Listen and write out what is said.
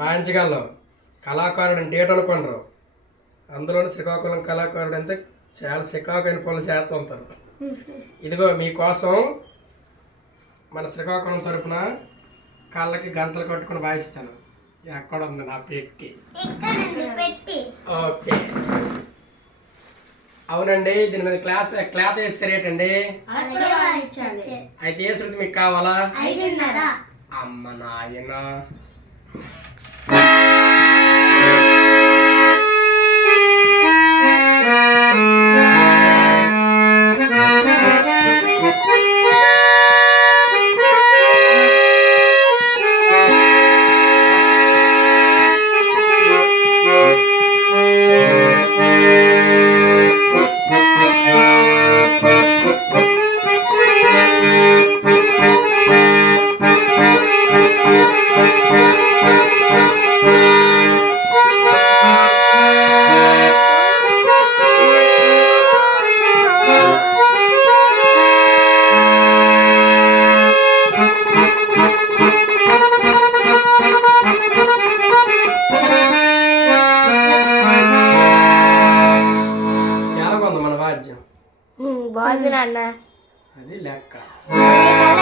వాయించగలవు. కళాకారుడు అంటే ఏటనుకోండ్రు, అందులోని శ్రీకాకుళం కళాకారుడు అంటే చాలా శ్రీకాకుళం పనులు చేస్తూ ఉంటారు. ఇదిగో మీకోసం మన శ్రీకాకుళం తరపున కాళ్ళకి గంతలు కట్టుకుని వాయిస్తాను. ఎక్కడ ఉంది నా పెట్టి? ఓకే, అవునండి. దీని మీద క్లాత్ వేసేరేటండి. అయితే ఏ శృతి మీకు కావాలా? అమ్మ నాయన, బాగుంది నాన్న. అది లెక్క.